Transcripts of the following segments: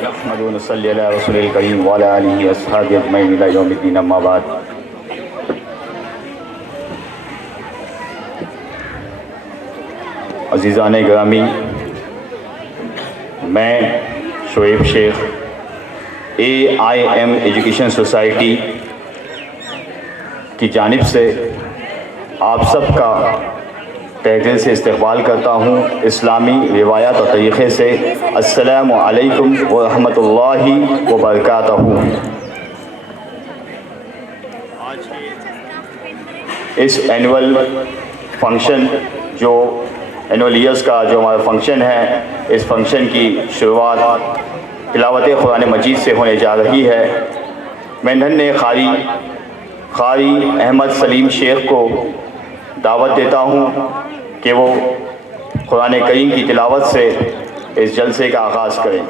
नहमदुहु व नसल्ली अला रसूलिल करीम व अला आलिहि व अस्हाबिहि अजमईन इला यौमिद्दीन अम्मा बाद। अज़ीज़ान गिरामी, मैं Shoaib Shaikh AIM education society की जानिब से आप सबका तहे दिल से इस्तक़बाल करता हूँ इस्लामी रिवायात और तरीक़े से। अस्सलामु अलैकुम व रहमतुल्लाहि व बरकातहू। इस एनुअल फंक्शन जो एनुअल ईयर्स का जो हमारा फंक्शन है, इस फंक्शन की शुरुआत तिलावत कुरान मजीद से होने जा रही है। मैं नन्हे कारी अहमद सलीम शेख को दावत देता हूँ कि वो कुरान करीम की तिलावत से इस जलसे का आगाज़ करें।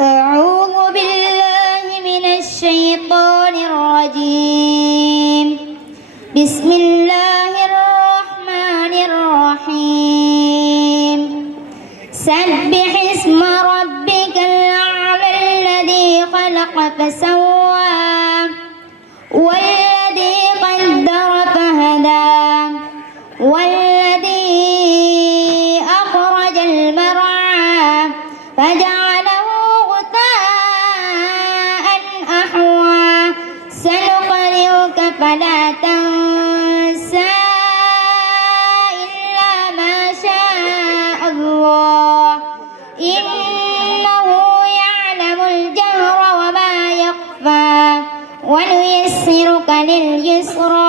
अऊज़ु बिल्लाहि मिनश शैतानिर रजीम। बिस्मिल्लाहिर रहमानिर रहीम। सब्बिह इस्म रब्बिकल अअला अल्लज़ी खलक़ फसव्वा वल्लज़ी क़द्दर फहदा वल्लज़ी अख़रजल मरअा फजअलहु गुसाअन अहवा सनुक़रिउक फला तंसा इल्ला मा शाअ अल्लाह इन्नहु यअलमुल जहरा व मा यख़फ़ा वनुयस्सिरुका लिल-युस्रा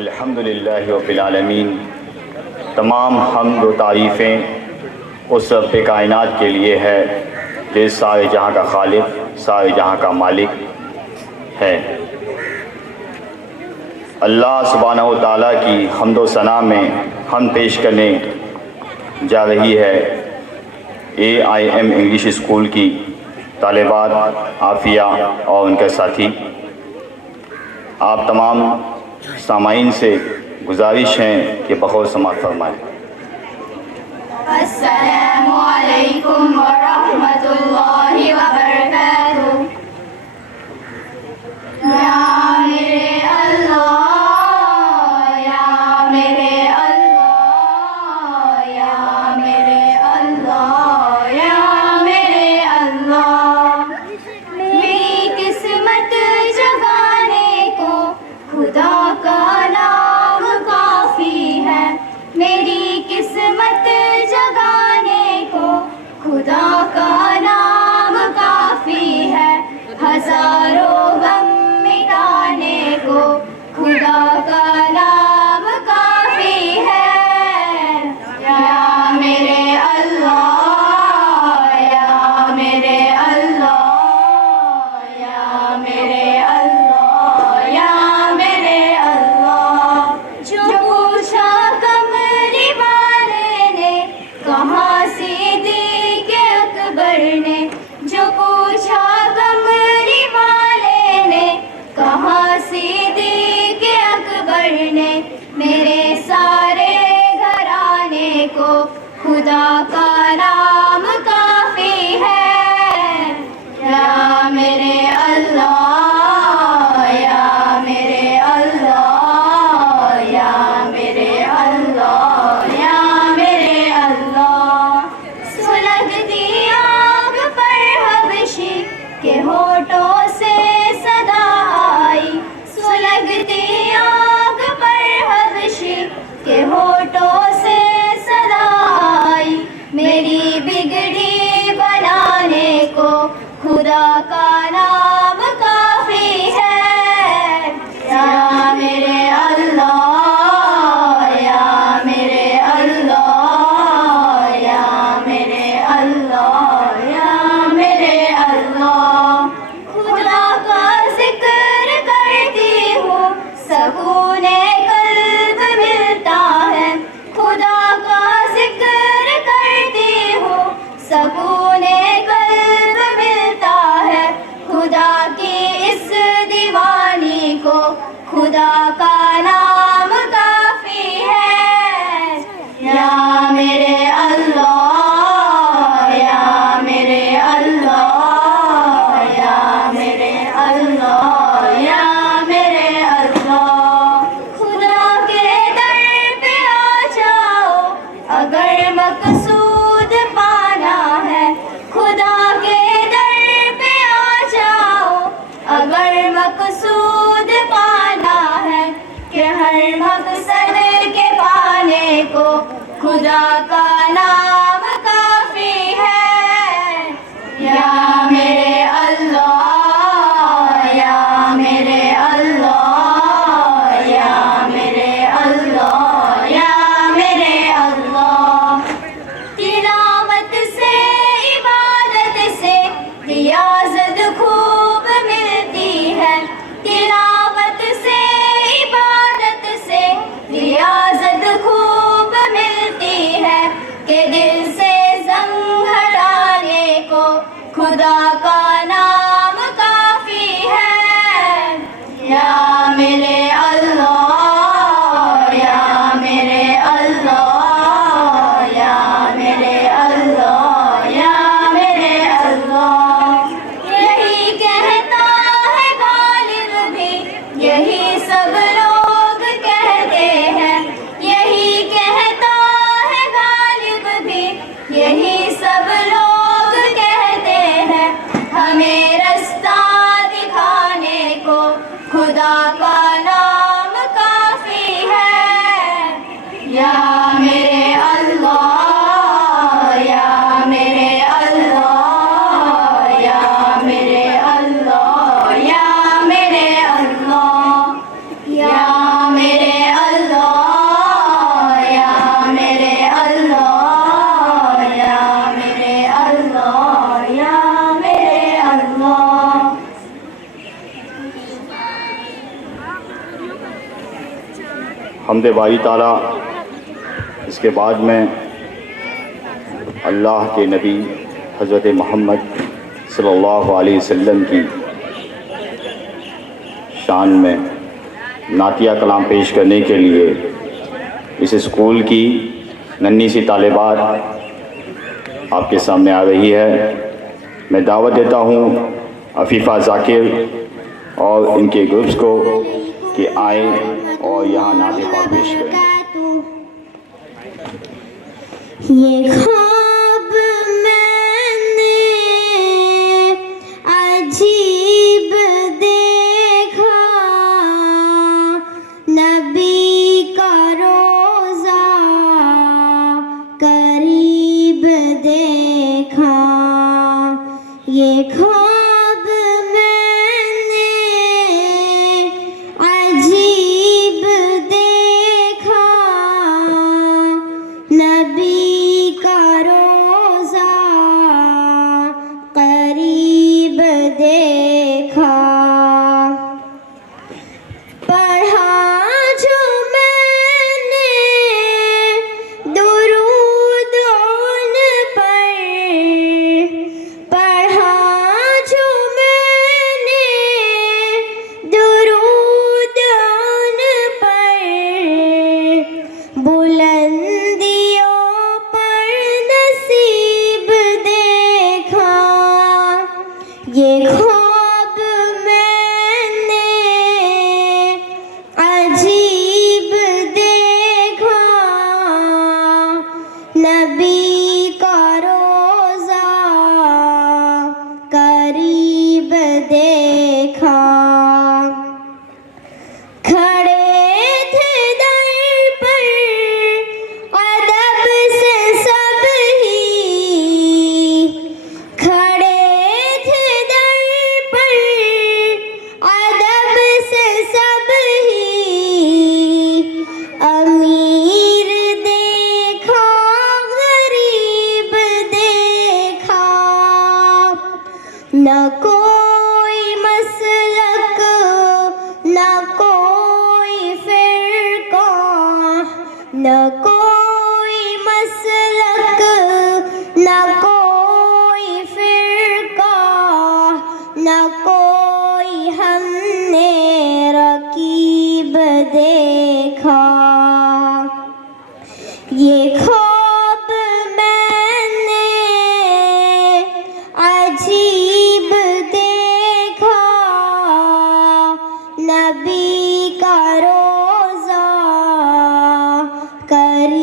अल्हम्दुलिल्लाहि रब्बिल आलमीन। तमाम हम्द व तारीफ़ें उस रब्ब कायनात के लिए है जो सारे जहाँ का खालिक, सारे जहाँ का मालिक है। अल्लाह सुब्हानहु व तआला की हम्द व सना में हम पेश करने जा रही है AIM इंग्लिश स्कूल की तालिबात आफिया और उनके साथी। आप तमाम सामाईन से गुजारिश है कि बखौर समाअत फरमाएँ। अस्सलामु अलैकुम व रहमतुल्लाहि व बरकातुहू। या मेरे अल्लाह, या मेरे अल्लाह, या मेरे अल्लाह, या मेरे अल्लाह। मेरी किस्मत जगाने को खुदा का नाम काफ़ी है। मेरी किस्मत जगाने खुदा का नाम काफी है। या मेरे अल्लाह, या मेरे अल्लाह, या मेरे अल्लाह, या मेरे अल्लाह। तिलावत से इबादत से रियाजत खूब मिलती है। तिलावत से इबादत से रियाजत खूब मिलती है कि दिल से ज़ंग हटाने को खुदा का नाम काफी है। या मेरे अल्लाह, या मेरे अल्लाह, या मेरे अल्लाह, या मेरे अल्लाह। यही कहता है गालिब भी, यही सब लोग कहते हैं। यही कहता है गालिब भी, यही सब लोग कहते हैं। हमें रास्ता दिखाने को खुदा का नाम काफी है। या मेरे अल्लाह, या मेरे अल्लाह, या मेरे अल्लाह, या मेरे अल्लाह, या मेरे अल्लाह, या मेरे अल्लाह, या मेरे अल्लाह, या मेरे अल्लाह। हम्दे बारी ताला। इसके बाद में अल्लाह के नबी हज़रत मोहम्मद सल्लल्लाहु अलैहि वसल्लम की शान में नातिया कलाम पेश करने के लिए इस स्कूल की नन्ही सी तालिबात आपके सामने आ रही है। मैं दावत देता हूँ अफीफ़ा ज़ाकिर और इनके ग्रुप्स को कि आए और यहाँ नाते पाक पेश करें। ये ख्वाब मैंने अजीब देखा, नबी का रोज़ा करीब देखा। ये ख्वाब मैंने अजीब देखा, नबी का रोज़ा करीब देखा। पढ़ा जो मैंने दुरूद उन पर, पढ़ा जो मैंने दुरूद उन पर, बुलंदियों पर नसीब देखा। ये ख्वाब मैंने अजीब देखा, नबी का रोज़ा करीब देखा। खड़े थे दर पर अदब से सब ही, खड़े थे दर पर अदब से सब ही। अमीर देखा, गरीब देखा, न कोई मसलक, न कोई फिरका, न कोई मसलक, न कोई फिरका, न कोई हमने रकीब देखा। ये ख्वाब मैंने अजीब देखा, नबी का रोज़ा करीब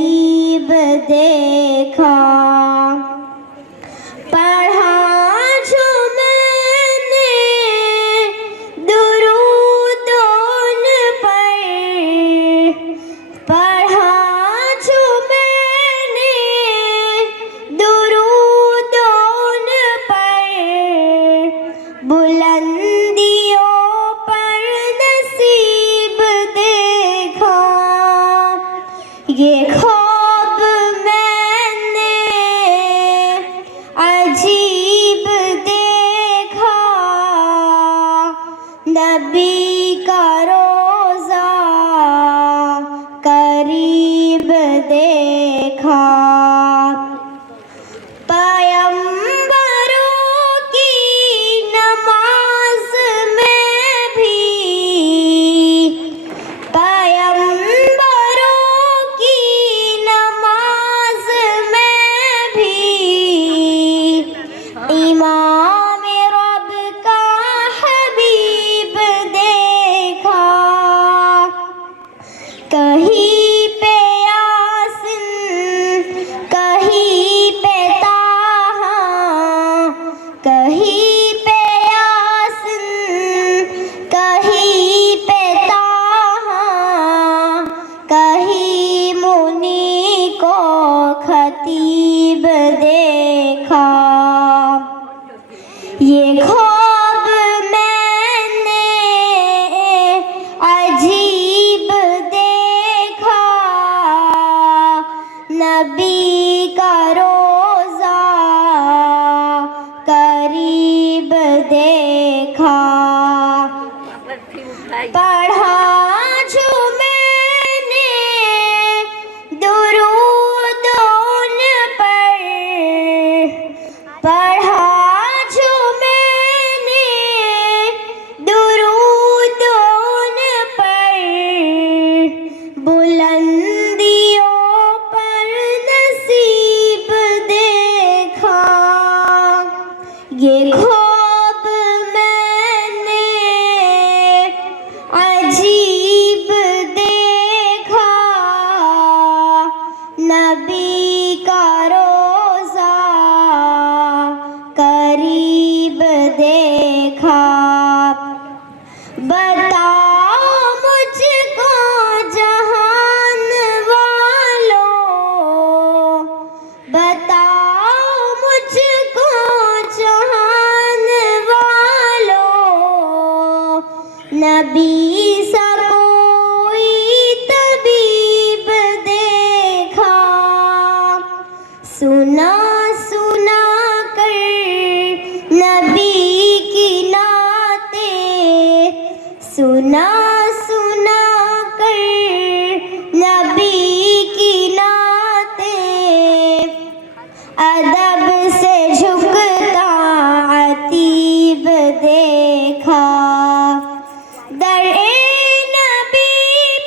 सुना सुना कर नबी की नाते, सुना सुना कर नबी की नाते, अदब से झुकता अतीब देखा, दर-ए नबी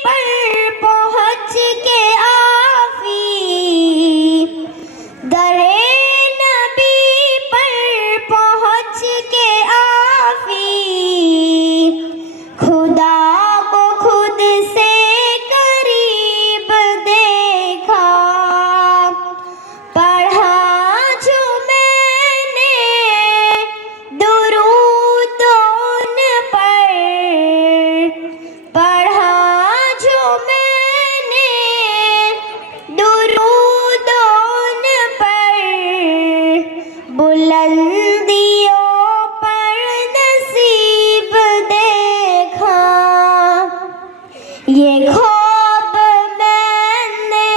पर पहुँच के आफी, दर-ए नबी पर पहुँच के आफी, खुदा को खुद से करीब देखा, पढ़ा जो मैंने दुरूद उन पर, पढ़ा जो मैंने दुरूद उन पर, बुलंदियों पर नसीब देखा, ये ख्वाब मैंने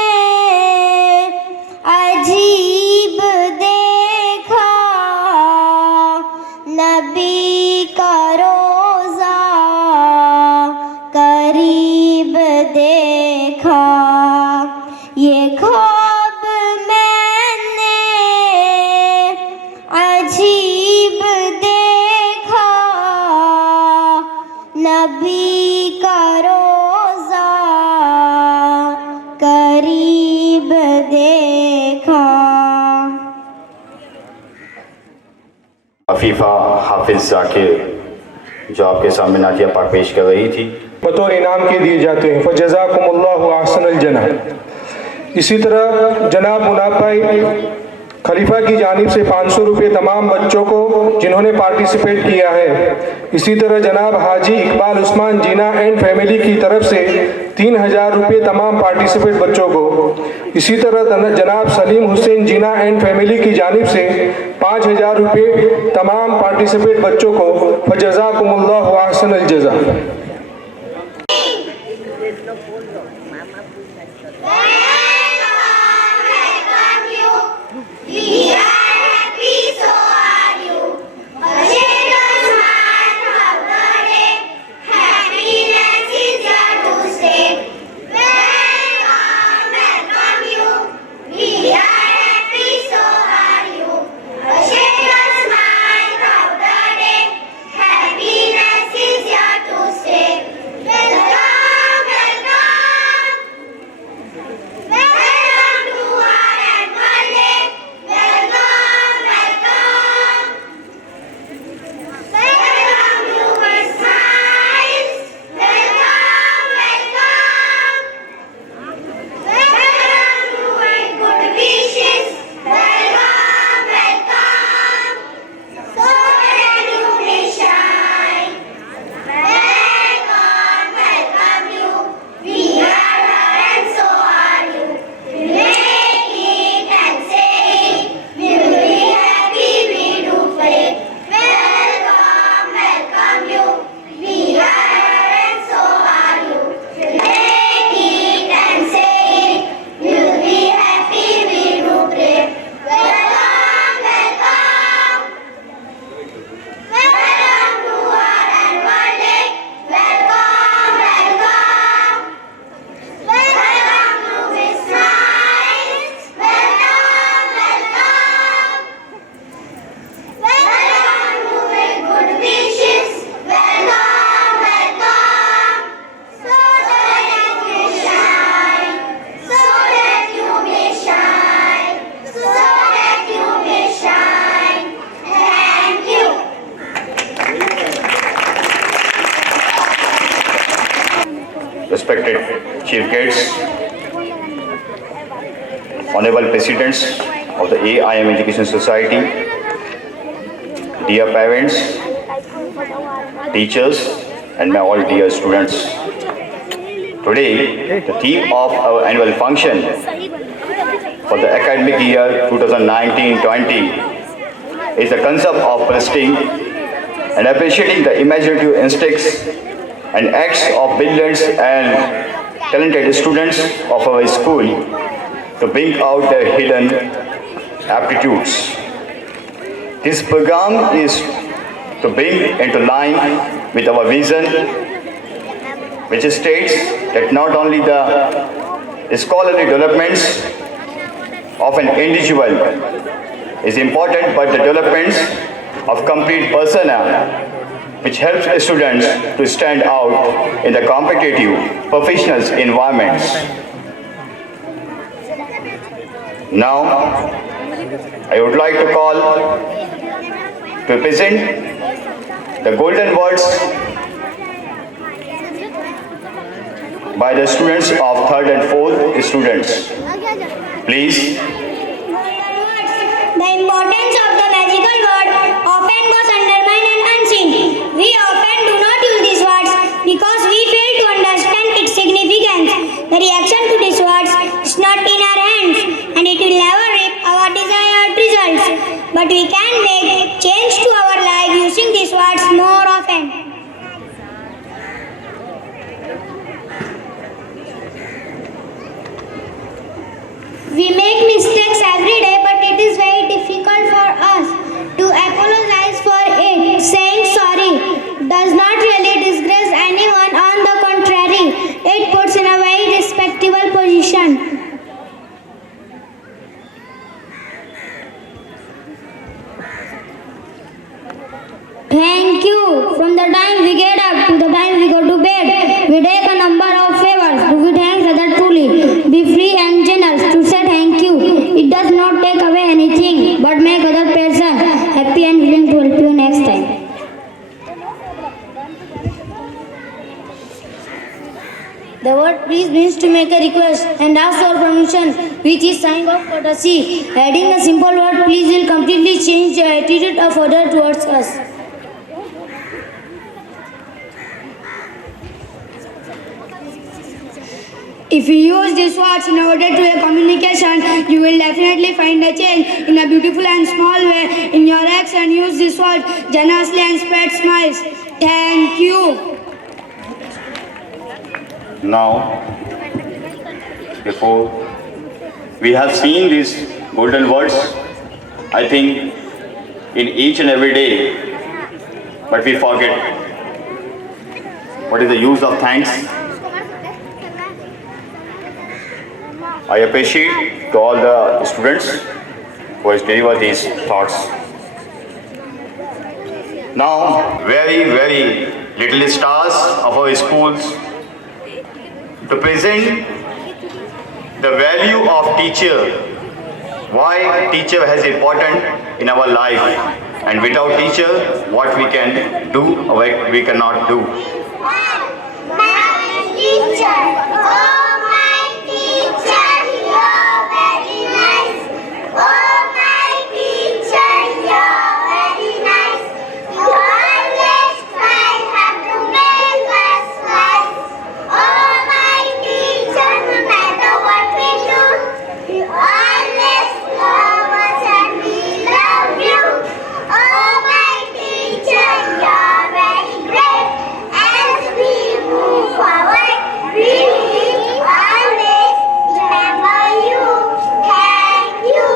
अजीब देखा, नबी का रोज़ा करीब देखा, ये ख्वाब मैंने अजीब देखा, नबी का रोज़ा करीब देखा। अफीफ़ा हाफिज़ ज़ाकिर जो आपके सामने नातिया पाक पेश कर रही थी, बतौर इनाम के दिए जाते हैं। फ़जज़ाकुमुल्लाहु अहसनल जना। इसी तरह जनाब मुनाफ़ा खलीफा की जानिब से 500 रुपये तमाम बच्चों को जिन्होंने पार्टिसिपेट किया है। इसी तरह जनाब हाजी इकबाल उस्मान जीना एंड फैमिली की तरफ से 3000 रुपये तमाम पार्टिसिपेट बच्चों को। इसी तरह जनाब सलीम हुसैन जीना एंड फैमिली की जानिब से 5000 रुपये तमाम पार्टिसिपेट बच्चों को। फ़जज़ाकुमुल्लाहु अहसनल जज़ा। We are happy, so are you. A shade of smile throughout the day. Happiness is here to stay. Welcome, welcome you. We are happy, so are you. A shade of smile throughout the day. Happiness is here to stay. Welcome, welcome. Welcome to our annual day. Welcome, welcome. Welcome to our smiles. Welcome, welcome. Welcome to our good wishes. Welcome, welcome. So that you may shine. Welcome, welcome you. We are here and so are you. Make it and say it. We will be happy, we do play. Welcome, welcome you. We are here and so are you. Make it and say it. We will be happy, we do play. Welcome, welcome. Welcome to our annual day. Welcome, welcome. Welcome to Miss Science. Welcome, welcome. Welcome to with good wishes. Welcome, welcome. So that you may shine. So that you may shine. So that you may shine. Thank you. respected chief guests, honorable presidents of the AIM Education Society, dear parents, teachers, and my all dear students. Today, the theme of our annual function for the academic year 2019-20 is the concept of bursting and appreciating the imaginative instincts and acts of brilliant and talented students of our school to bring out their hidden aptitudes. This program is to bring into line with our vision, which states that not only the scholarly developments of an individual is important, but the developments of complete persona, which helps students to stand out in the competitive professional environments. Now, I would like to call to present the golden words by the students of 3rd and 4th students. Please. The importance of the magical word often goes undermined and unseen. We often do not use these words because we fail to understand its significance. The reaction to these words is not in our hands and it will never reap our desired results. But we can make change to our life using these words more often. We make mistakes every day, but it is very difficult for us to apologize for it. Saying sorry does not really disgrace anyone. On the contrary, it puts in a very respectable position. Thank you. From the time we get up to the time we go to bed, we take a number of favors. Do we thank others truly? Be free and generous to say thank you. It does not take away anything, but make other person happy and willing to help you next time. The word please means to make a request and ask for permission, which is sign of courtesy. Adding the simple word please will completely change the attitude of others towards us. If you use these words in order to a communication, you will definitely find a change in a beautiful and small way in your acts, and use this word generously and spread smiles. Thank you. Now, before we have seen these golden words, I think in each and every day, but we forget what is the use of thanks. I appreciate to all the students who has delivered these thoughts. Now, very, very little stars of our schools to present the value of teacher, why teacher has important in our life, and without teacher, what we can do or what we cannot do. My teacher, oh my teacher, you're very nice. Oh my teacher, you're very nice. You always try hard to make us smile. Oh my teacher, no matter what we do, you always love us and we love you. Oh my teacher, you're very great. As we move forward, we will always remember you. Thank you.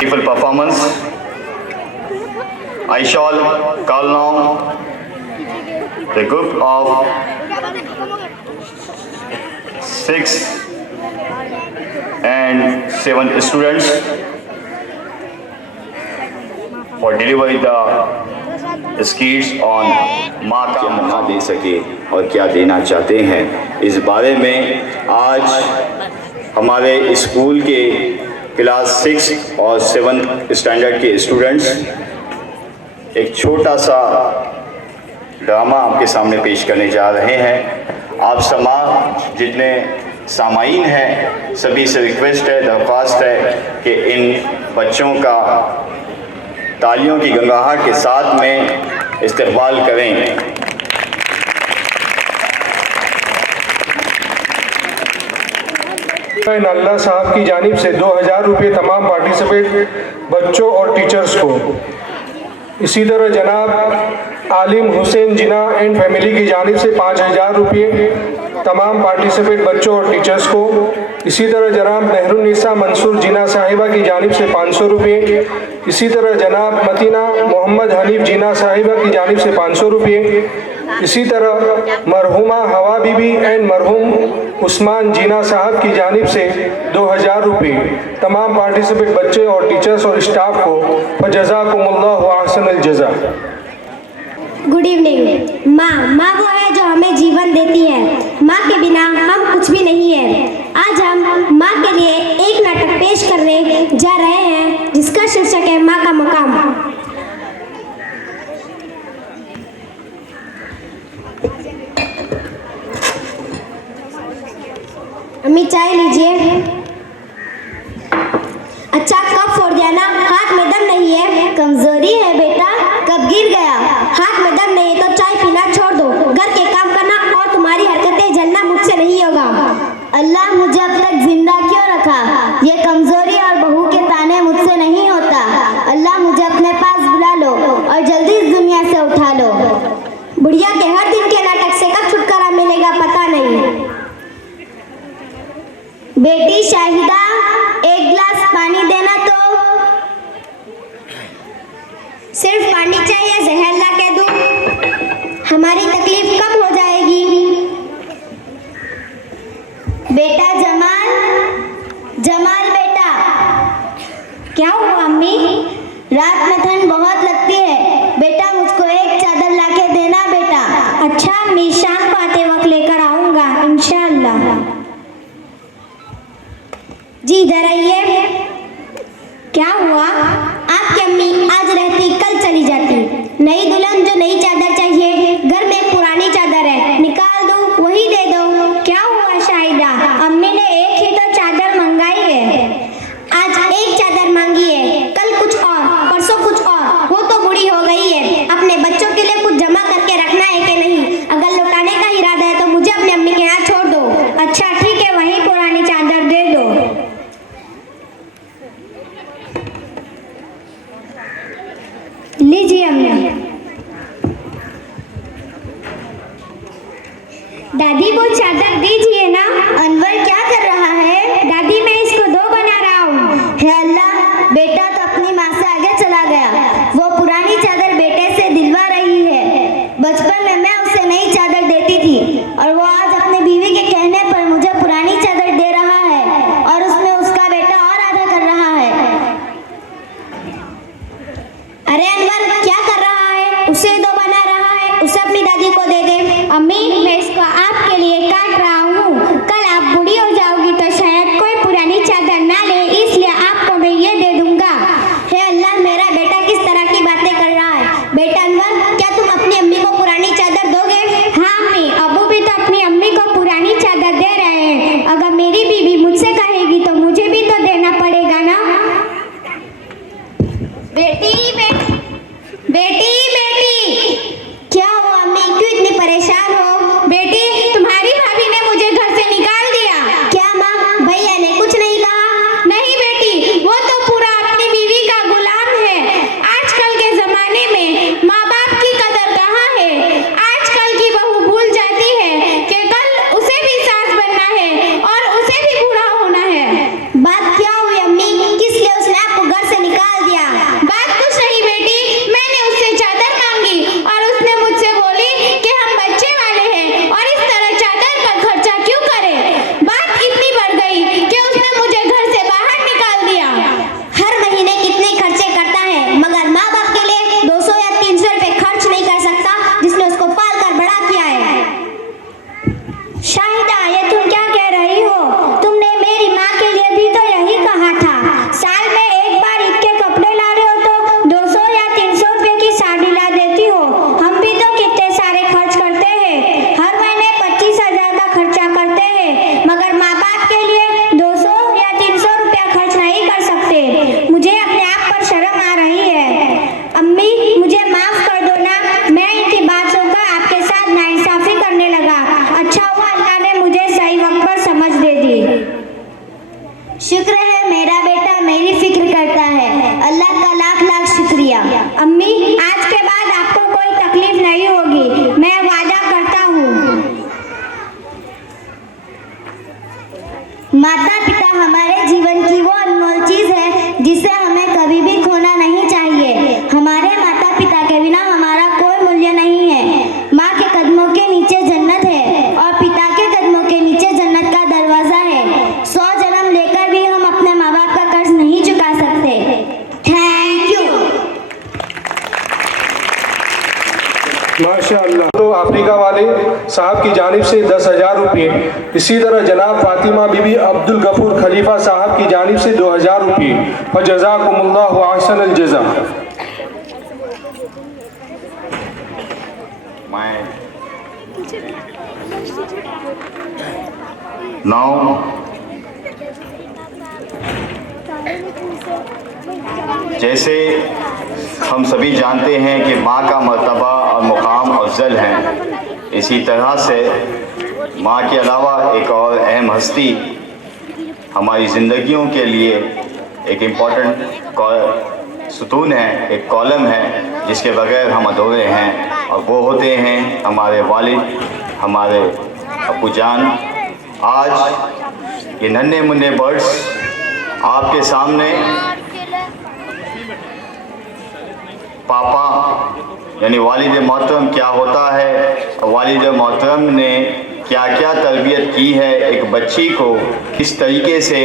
Beautiful performance. I shall call now the group of 6 and 7 students for delivering the skits on माँ का मौका दे सके और क्या देना चाहते हैं, इस बारे में आज हमारे स्कूल के क्लास 6 और 7 स्टैंडर्ड के स्टूडेंट्स एक छोटा सा ड्रामा आपके सामने पेश करने जा रहे हैं। आप समाज जितने सामाईन हैं सभी से रिक्वेस्ट है, दरख्वास्त है कि इन बच्चों का तालियों की गंगाहट के साथ में इस्तकबाल करें। नल्ला साहब की जानिब से 2000 रुपये तमाम पार्टिसिपेट बच्चों और टीचर्स को। इसी तरह जनाब आलिम हुसैन जिना एंड फैमिली की जानिब से 5000 रुपये तमाम पार्टिसिपेट बच्चों और टीचर्स को। इसी तरह जनाब मेहरुन्निसा मंसूर जीना साहिबा की जानिब से 500 रुपये। इसी तरह जनाब मतीना मोहम्मद हनीफ जीना साहिबा की जानिब से 500 रुपये। इसी तरह मरहुमा हवा बीबी एंड मरहूम उस्मान जीना साहब की जानिब से 2000 रुपये। तमाम पार्टिसिपेट बच्चे और टीचर्स और स्टाफ को फजज़ाकुमुल्लाहु अहसनुल जज़ा। Good evening. माँ वो है जो हमें जीवन देती है। माँ के बिना हम कुछ भी नहीं है। आज हम माँ के लिए एक नाटक पेश करने जा रहे हैं जिसका शीर्षक है माँ का मकाम। अम्मी चाय लीजिए। अच्छा कब फोड़ दिया ना, हाथ में दम नहीं है। कमजोरी है बेटा, कब गिर गया। हाथ में दम नहीं है तो चाय पीना छोड़ दो, घर के काम करना और तुम्हारी हरकतें झेलना मुझसे नहीं होगा। अल्लाह मुझे अब तक जिंदा क्यों रखा? ये कमजोरी और बहू के ताने मुझसे नहीं होता। अल्लाह मुझे अपने पास बुला लो और जल्दी इस दुनिया से उठा लो। बुढ़िया के हर दिन के नाटक से कब छुटकारा मिलेगा पता नहीं। बेटी शाहिदा, एक गिलास पानी देना तो। सिर्फ पानी चाहिए, जहर ला के दूं? हमारी तकलीफ कब हो जाएगी? बेटा जमाल, जमाल बेटा। क्या हुआ अम्मी? रात में ठंड बहुत लगती है बेटा, मुझको एक चादर लाके देना बेटा। अच्छा अम्मी, शाम को आते वक्त लेकर आऊंगा इंशाअल्लाह। जी इधर आइए। क्या हुआ? आपकी अम्मी आज रहती कल चली जाती। नई दुल्हन जो नई चादर चाहिए, घर में एक पुरानी चादर है, निकाल दो, वही दे दो। क्या हुआ शाहिदा? अम्मी ने एक ही तो चादर मंगाई है। आज एक चादर मांगी है, कल कुछ और, परसों कुछ और। वो तो बूढ़ी हो गई है। अपने बच्चों के लिए कुछ जमा करके रखना है कि नहीं? अगर लौटाने का इरादा है तो मुझे अपनी अम्मी के यहाँ छोड़ दो। अच्छा ठीक है, वही पुरानी चादर दे दो। लीजिए अम्मी। दादी वो चादर दीजिए ना। अनवर क्या कर रहा है? दादी मैं इसको दो बना रहा हूँ। हे अल्लाह, बेटा तो अपनी माँ से आगे चला गया। वो पुरानी चादर बेटे से दिलवा रही है। बचपन में मैं उसे नई चादर देती थी और वो आज अपनी बीवी के कहने पर मुझे पुरानी चादर दे रहा है और उसमें उसका बेटा और आधा कर रहा है। अरे अनवर क्या कर रहा है? उसे दो बना रहा है, उसे अपनी दादी को दे दे। अम्मी मैं इसको आपके लिए काट रहा हूँ। कल आप बूढ़ी हो जाओगी तो शायद कोई पुरानी चादर ना ले, इसलिए आपको मैं ये दे दूंगा। हे अल्लाह, मेरा बेटा किस तरह की बातें कर रहा है। बेटा अनवर, क्या तुम अपनी अम्मी को पुरानी चादर दोगे? हाँ अम्मी, अबू भी तो अपनी अम्मी को पुरानी चादर दे रहे हैं। अगर मेरी बीवी मुझसे कहेगी तो मुझे भी तो देना पड़ेगा ना। बेटी बेटी बेटी, क्या हुआ अम्मी, क्यों इतनी परेशान हो? बेटी तुम्हारी भाभी ने मुझे घर से निकाल दिया। क्या माँ, भैया ने कुछ नहीं कहा? नहीं बेटी, वो तो पूरा अपनी बीवी का गुलाम है। आजकल के जमाने में माँ बाप की कदर कहाँ है। आजकल की बहू भूल जाती है कि कल उसे भी सास बनना है और उसे भी बूढ़ा होना है। बात क्या हुई अम्मी, किस लिए उसने आपको घर से निकाल दिया? बात कुछ नहीं बेटी, मैंने उससे चादर मांगी और उसने मुझसे बोली कि हम बच्चे वाले हैं और इस तरह चादर का खर्चा क्यों करें। बात इतनी बढ़ गई कि उसने मुझे घर से बाहर निकाल दिया। हर महीने कितने खर्चे करता है, मगर माँ बाप के लिए 200 या 300 रुपए खर्च नहीं कर सकता जिसने उसको पाल कर बड़ा किया है। शाहिदा, ये तुम क्या कह रही हो? तुमने मेरी माँ के लिए भी तो यही कहा था। साल में एक बार ईद के कपड़े ला रहे हो तो 200 या 300 रुपए की साड़ी ला देती हो। हम भी तो कितने सारे खर्च करते हैं, हर महीने 25,000 का खर्चा करते हैं, मगर माँ बाप के लिए 200 या 300 रुपया खर्च नहीं कर सकते। मुझे अपने आप पर शर्म आ रही है। अम्मी मुझे माफ कर दो ना, मैं इनकी बात सुनकर आपके साथ नाइंसाफी करने लगा। अच्छा हुआ अल्लाह ने मुझे सही वक्त पर समझ दे दी। शुक्र है मेरा बेटा मेरी फिक्र करता है। अल्लाह का लाख लाख शुक्रिया। अम्मी आज के बाद आपको कोई तकलीफ नहीं होगी, मैं वादा करता हूँ। हमारे जीवन की वो अनमोल चीज है जिसे हमें कभी भी खोना नहीं चाहिए। हमारे माता पिता के बिना हमारा कोई मूल्य नहीं है। माँ के कदमों के नीचे जन्नत है और पिता के कदमों के नीचे जन्नत का दरवाजा है। 100 जन्म लेकर भी हम अपने माँ बाप का कर्ज नहीं चुका सकते। Thank you. माशाअल्लाह। तो अफ्रीका वाले साहब की जानिब से 10,000 रुपये। इसी तरह जनाब फातिमा बीबी अब्दुल गफूर खलीफा साहब की जानिब से 2,000 रुपये। फजज़ाकुमुल्लाहु अहसनल जज़ा। नाउ जैसे हम सभी जानते हैं कि माँ का मर्तबा और मुकाम अफजल है, इसी तरह से माँ के अलावा एक और अहम हस्ती हमारी ज़िंदगियों के लिए एक इम्पॉर्टेंट सुतून है, एक कॉलम है जिसके बगैर हम अधूरे हैं, और वो होते हैं हमारे वालिद, हमारे अब्बू जान। आज ये नन्हे मुन्ने बर्ड्स आपके सामने पापा यानी वालिद मोहतरम क्या होता है, वालिद मोहतरम ने क्या क्या तरबियत की है एक बच्ची को, किस तरीके से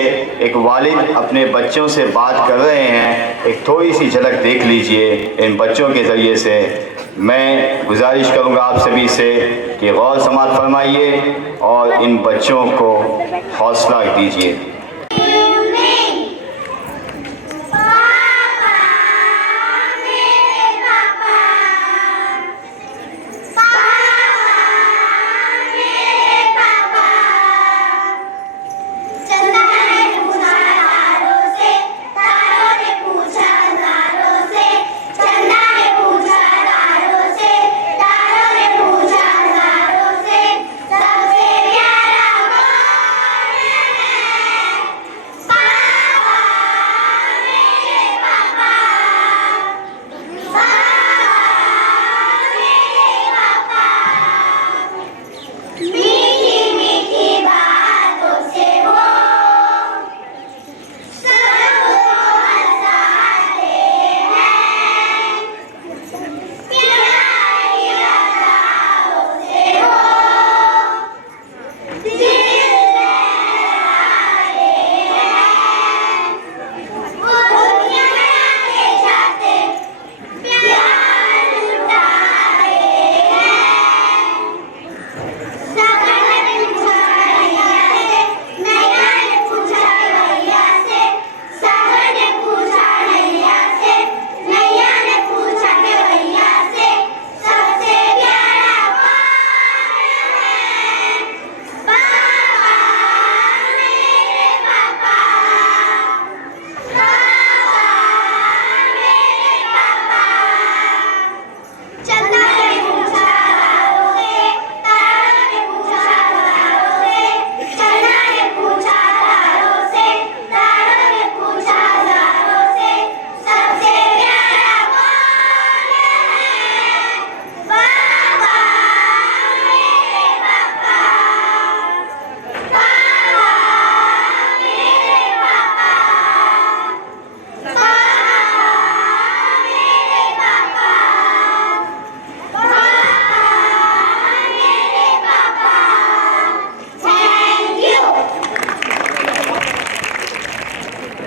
एक वालिद अपने बच्चों से बात कर रहे हैं, एक थोड़ी सी झलक देख लीजिए इन बच्चों के ज़रिए से। मैं गुजारिश करूंगा आप सभी से कि गौर समात फरमाइए और इन बच्चों को हौसला दीजिए।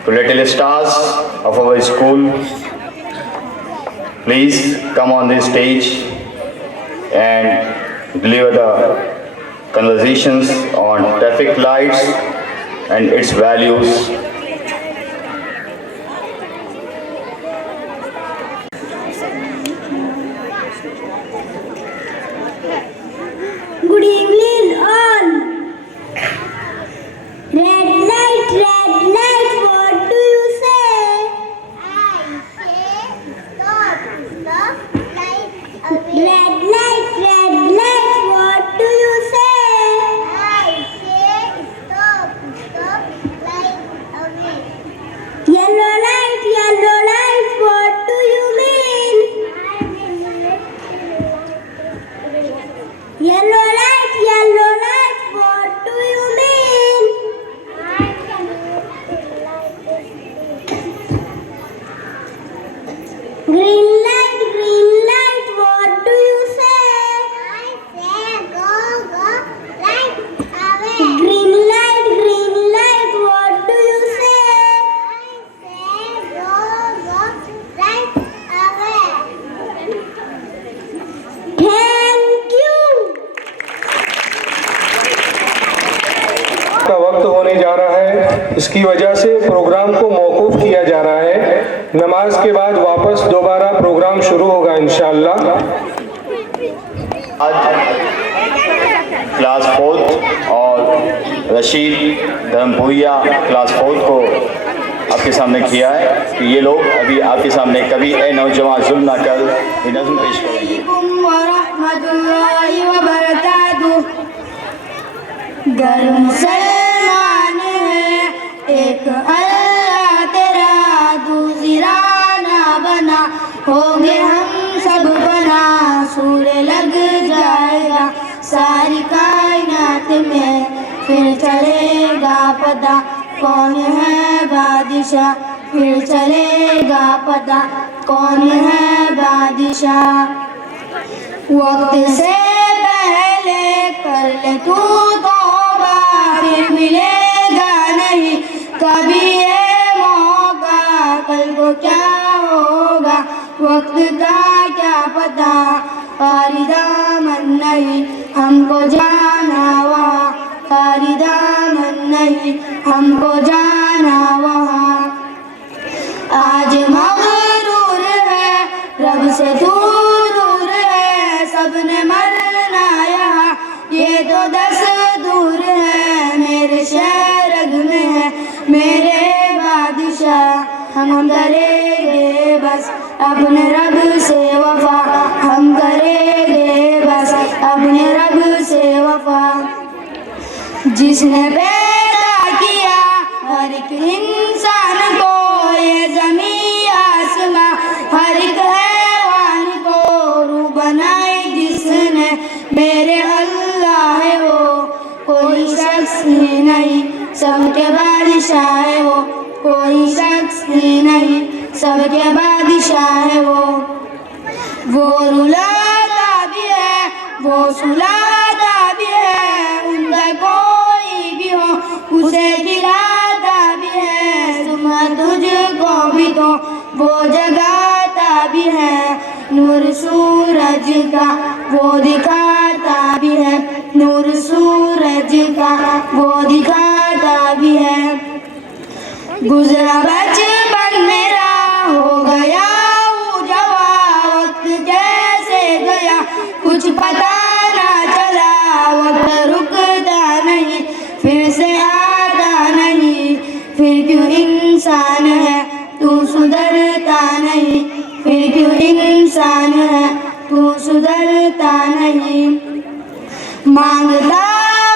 To little stars of our school, please come on this stage and deliver the conversations on traffic lights and its values. Good evening all. Red light, what do you say? I say stop, light away. Red light, what do you say? I say stop, light away. जिसकी वजह से programme को मौकूफ किया जा रहा है। नमाज के बाद वापस दोबारा प्रोग्राम शुरू होगा इंशाअल्लाह। आज क्लास 4 और रशीद धर्मपुरिया क्लास 4 को आपके सामने किया है कि ये लोग अभी आपके सामने कभी ए नौजवान जुल्म ना कर ये नज़्म पेश करेंगे। गर मुसलमान है एक अल्लाह तेरा दूसरा ना बना, होंगे हम सब बना, सूर्य लग जाएगा सारी कायनात में, फिर चलेगा पता कौन है बादशाह, फिर चलेगा पता कौन है बादशाह। वक्त से पहले कर ले तू तौबा, फिर मिलेगा नहीं कभी ये मौका, कल को क्या होगा वक्त का क्या पता, कारी दामन नहीं हमको जाना वहाँ, कारी दामन नहीं हमको जाना वहाँ। आज मगरूर है रब से तू दूर है, सबने मरना यहाँ ये तो दस्तूर है, मेरे शहरग में है मेरे बादशाह, हम करेंगे बस अपने रब से वफा, हम करेंगे बस अपने रब से वफा। जिसने पैदा किया हर एक इंसान को, ये ज़मीन आसमां हर एक हैवान को, रूह बनाई जिसने मेरे अल्लाह है वो, कोई शख्स ही नहीं सबके बादशाह है वो, कोई शख्स ही नहीं सबके बादशाह है वो रुलाता भी है वो सुलाता भी है, उनका कोई भी हो उसे खिलाता भी है, सुबह तुझको भी तो वो जगाता भी है, नूर सूरज का वो दिखाता भी है, नूर सूरज का वो दिखाता भी है। गुजरा बचपन मेरा हो गया जवान, वक्त कैसे गया कुछ पता ना चला, वक्त रुकता नहीं फिर से आता नहीं, फिर क्यों इंसान है तू सुधरता नहीं, फिर क्यों इंसान है तू सुधरता नहीं। मांगता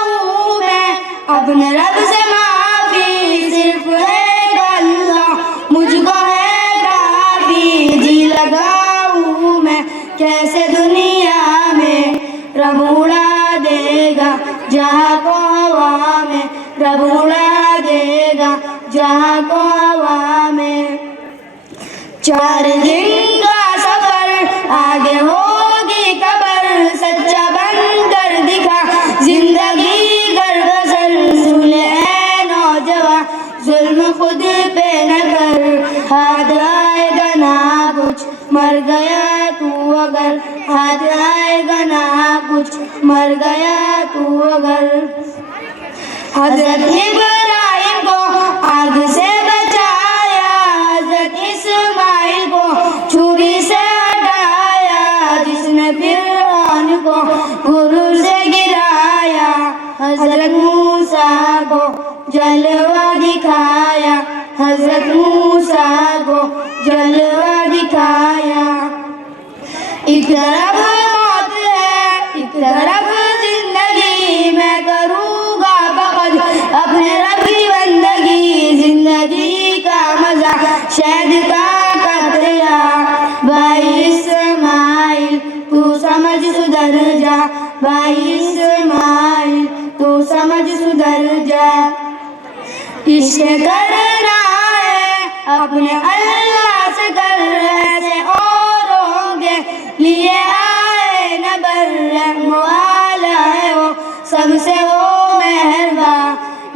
हूँ मैं अपने रब से माफी, सिर्फ एक अल्लाह मुझको है काफी, जी लगाऊँ मैं कैसे दुनिया में, रब उड़ा देगा जहाँ को हवा में, रब उड़ा देगा जहाँ को हवा में। 4 दिन का सफर आगे होगी कबर, सच्चा बनकर दिखा जिंदगी गरगसर, सुले नौजवान जुल्म खुद पे न कर, हाथ आएगा ना कुछ मर गया तू अगर, हाथ आएगा ना कुछ मर गया तू अगर। हजरत इब्राहिम को आग से बचाया, हजरत इस्माइल को छुरी से हटाया, जिसने फिरौन को गुरूर से गिराया, हजरत मूसा को जलवा दिखाया, हजरत मूसा को जलवा दिखाया। एक तरफ मौत है एक तरफ जिंदगी, मैं करूँगा फकत अपने रब की बंदगी, जिंदगी का मजा शहद का कतरा, भाई इस्माइल तू समझ सुधर जा, भाई इस्माइल तू समझ सुधर जा। इश्क करना है अपने अल्लाह से कर, ऐसे औरों के लिए आए न बर, मुआला है वो सबसे हो मेहरबा,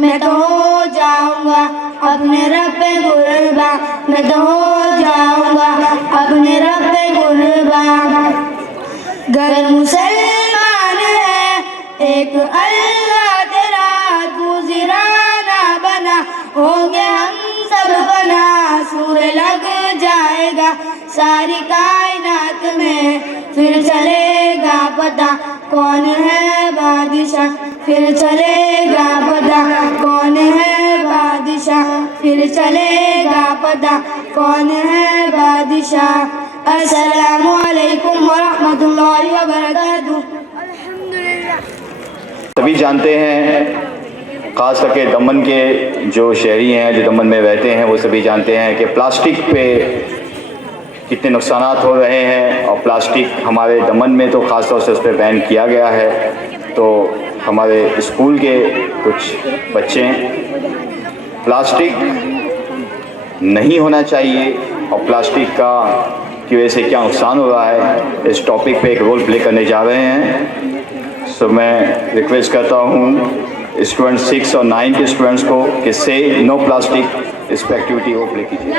मैं तो हो जाऊंगा अपने रब पे कुर्बा, मैं तो हो जाऊंगा अपने रब पे कुर्बा। गर मुसलमान है एक अल्लाह तेरा दूसरा ना बना, होंगे हम सबको नासूर लग जाएगा, सारी कायनात में फिर चलेगा पता कौन है बादशाह, फिर चलेगा पता कौन है बादशाह, फिर चलेगा पता कौन है बादशाह। अस्सलामु अलैकुम व रहमतुल्लाहि व बरकातुहू। सभी जानते हैं, ख़ास करके दमन के जो शहरी हैं जो दमन में रहते हैं वो सभी जानते हैं कि प्लास्टिक पे कितने नुकसानात हो रहे हैं। और प्लास्टिक हमारे दमन में तो ख़ास तौर से उस पर बैन किया गया है। तो हमारे स्कूल के कुछ बच्चे प्लास्टिक नहीं होना चाहिए और प्लास्टिक की वजह से क्या नुकसान हो रहा है इस टॉपिक पे एक रोल प्ले करने जा रहे हैं। सो मैं रिक्वेस्ट करता हूँ स्टूडेंट 6 और 9 के स्टूडेंट्स को कि से नो प्लास्टिक इस पर एक्टिविटी को प्ले कीजिए।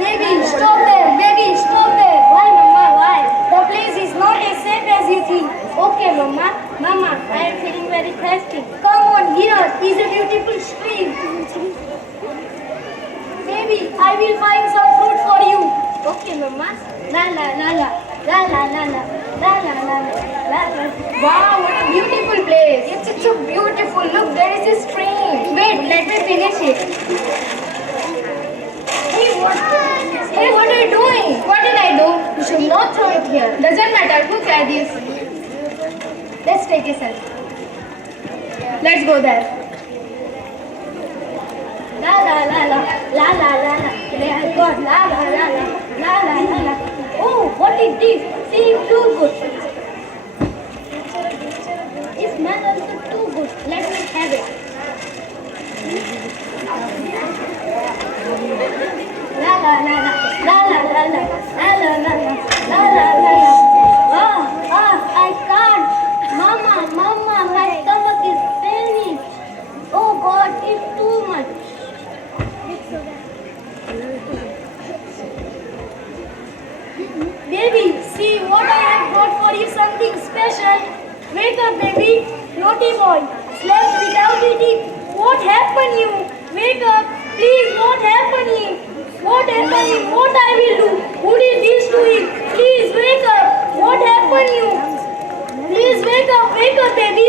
Baby, stop there. Baby, stop there. Why, Mama? Why? The place is not as safe as you think. Okay, Mama. Mama, I am feeling very thirsty. Come on, here is a beautiful stream. Baby, I will find some fruit for you. Okay, Mama. La la la la. La la la la. La la la la. La la. Wow, what a beautiful place. It's so beautiful. Look, there is a stream. Wait, let me finish it. Hey, what are you doing? What did I do? You should not throw it here. Doesn't matter. Who tried this? Let's take a selfie. Let's go there. La la la la la la la la. My God, la la la la la la la la. Oh, what is this? See, too good. It smells also too good. Let me have it. La la la la la la la la la la la la la la la. I can't. Mama, my stomach is paining. Oh God, it's too much. Baby, see what I have brought for you, something special. Wake up, baby. Naughty boy, slept without eating. What happened you? Wake up, please. What happened you? What happened? What I will do? Who did this to him? Please wake up. What happened you? Please wake up, baby.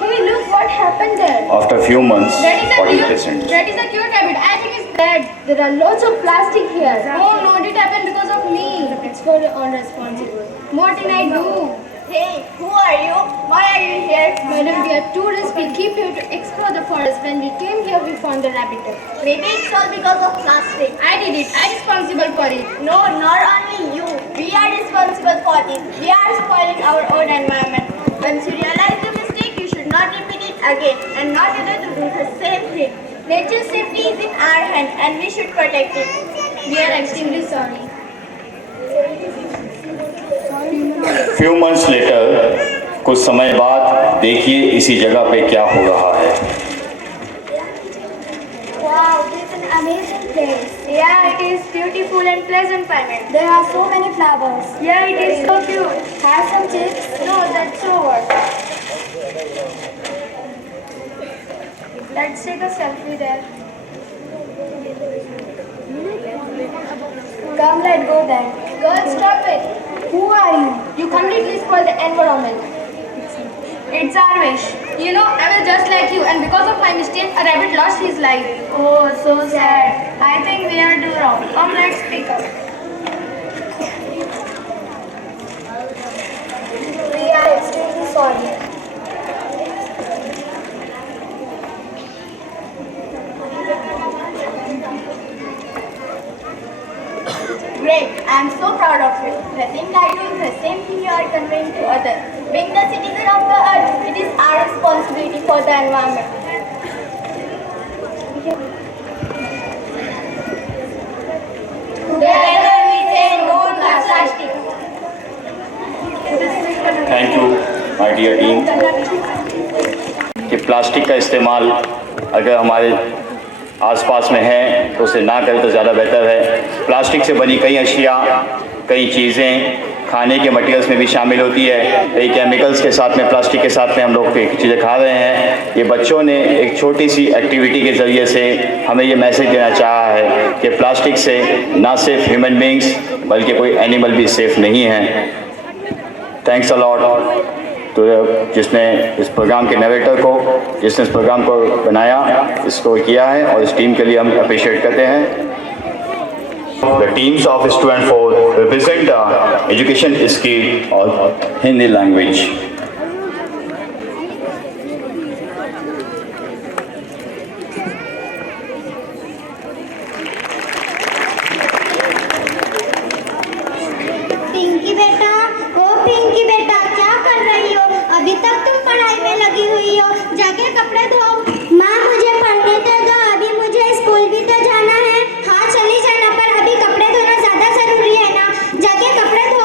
Hey, look what happened there. After a few months, 40%. That is a cute rabbit. I think it's bad. There are lots of plastic here. Oh no, it happened because of me. It's for your own responsibility. What did I do? Hey, who are you? Why are you here? Madam, we are tourists. We keep here to explore the forest. When we came here, we found the rabbit. Maybe it's all because of plastic. I did it. I'm responsible for it. No, not only you. We are responsible for this. We are spoiling our own environment. Once you realize the mistake, you should not repeat it again and not try to do the same thing. Nature's safety is in our hand and we should protect it. We are extremely sorry. Few months later, कुछ समय बाद देखिए इसी जगह पे क्या हो रहा है। Wow, this is an amazing place. Yeah, it is beautiful and pleasant climate. There are so many flowers. Yeah, it is so cute. Have some chips. No, that's over. Let's take a selfie there. Come, let's go there. Girls, stop it. Who are you? You completely spoil the environment. It's our wish. You know, I was just like you, and because of my mistake, a rabbit lost his life. Oh, so sad. I think we are doing wrong. Come, let's speak up. We are extremely sorry. Great. I am so proud of you. The thing I do is the same thing you are conveying to others. Being the citizen of the earth, it is our responsibility for the environment. Together we say no to plastic. Thank you my dear team. कि plastic का इस्तेमाल अगर हमारे आसपास में है तो उसे ना करें तो ज़्यादा बेहतर है। प्लास्टिक से बनी कई अशिया, कई चीज़ें खाने के मटेरियल्स में भी शामिल होती है। कई केमिकल्स के साथ में, प्लास्टिक के साथ में हम लोग चीज़ें खा रहे हैं। ये बच्चों ने एक छोटी सी एक्टिविटी के ज़रिए से हमें ये मैसेज देना चाहा है कि प्लास्टिक से ना सिर्फ ह्यूमन बींग्स बल्कि कोई एनिमल भी सेफ़ नहीं है। थैंक्स अ लॉट तो जिसने इस प्रोग्राम के नरेटर को, जिसने इस प्रोग्राम को बनाया, इसको किया है, और इस टीम के लिए हम अप्रिशिएट करते हैं। The teams of student 4 represent the education skill of Hindi language. Pinky बेटा, ओ पिंकी बेटा, क्या कर रही हो? अभी तक तुम पढ़ाई में लगी हुई हो। जाके कपड़े धो। माँ मुझे पढ़ने तो दो, अभी मुझे स्कूल भी तो जाना है। हाँ चली जाना, पर अभी कपड़े धोना ज्यादा जरूरी है ना। जाके कपड़े धो।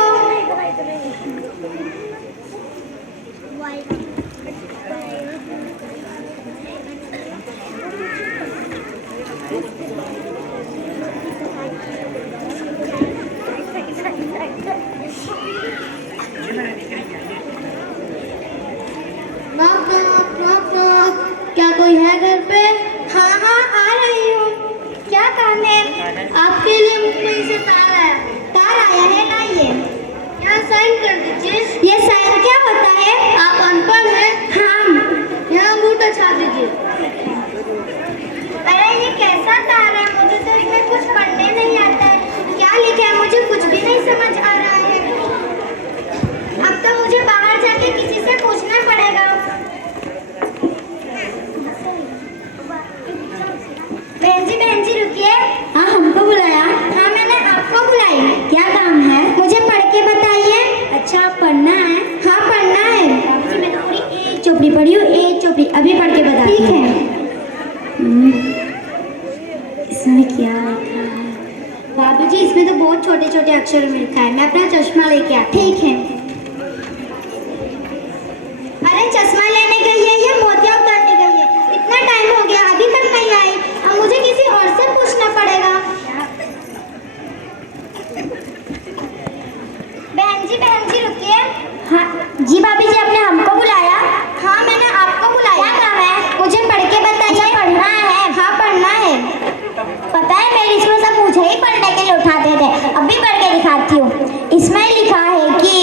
नॉक नॉक नॉक नॉक, क्या कोई है घर पे? हाँ हाँ आ रही हूँ। क्या काम है? आपके लिए मुझे से तार आया। तार आया है, लाइए। यहाँ साइन कर दीजिए। ये साइन क्या होता है? आप अनपढ़ हैं? हाँ। यहाँ अंगूठा छाप दीजिए। अरे ये कैसा तार है? मुझे तो इसमें कुछ पढ़ने नहीं आता है। क्या लिखा है मुझे कुछ भी नहीं समझ आ रहा है। अब तो मुझे बाहर जाके किसी से पूछना पड़ेगा। बहन जी रुकिए। हाँ, हमको बुलाया? हाँ मैंने आपको बुलाई। क्या काम है? मुझे पढ़ के बताइए। अच्छा, पढ़ना है? हाँ पढ़ना है। जी मैं थोड़ी एक चोपड़ी पढ़ी हूँ, एक चोपड़ी अभी पढ़ के बताती ठीक हूँ। है। इसमें क्या लिखा है? बाबूजी, इसमें तो बहुत छोटे छोटे अक्षरों में लिखा है। मैं अपना चश्मा लेके आती हूँ। ठीक है। अरे चश्मा लेने गई है या मोतिया उतारने गई है? इतना टाइम हो गया अभी तक नहीं आई। अब मुझे किसी और से पूछना पड़ेगा। बहन जी रुकिए। हाँ जी भाभी जी, आपने हमको बुलाया? हाँ मैंने आपको बुलाया। क्या काम है? मुझे पढ़ के बताइए। अच्छा, पढ़ना है? हाँ पढ़ना है। पता है, मेरे स्कूल सब मुझे ही पढ़ने के लिए उठाते थे। अब भी पढ़ के दिखाती हूँ। इसमें लिखा है कि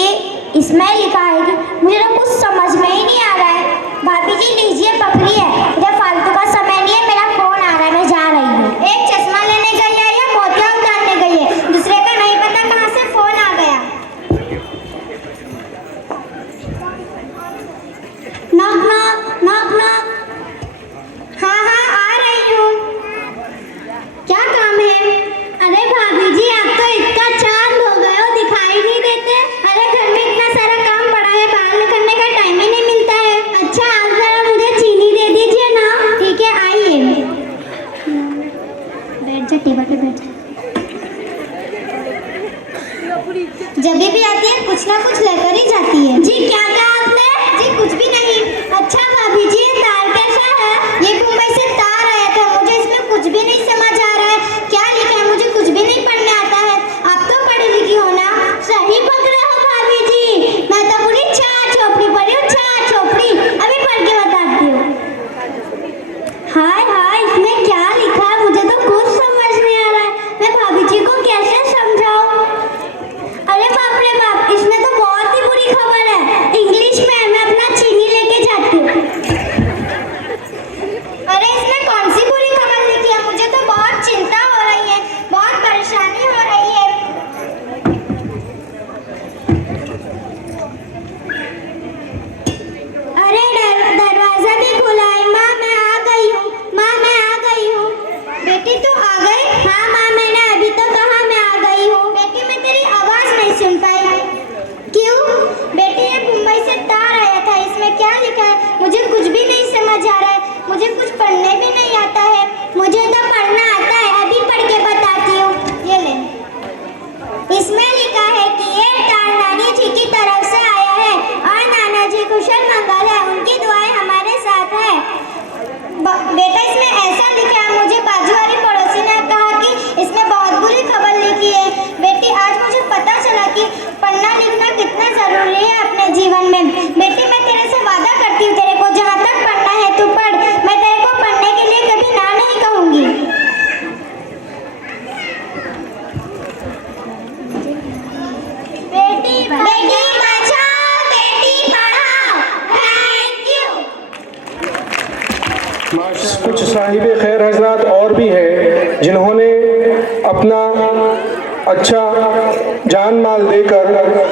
कुछ साहिब खैर हजरात और भी हैं जिन्होंने अपना अच्छा जान माल देकर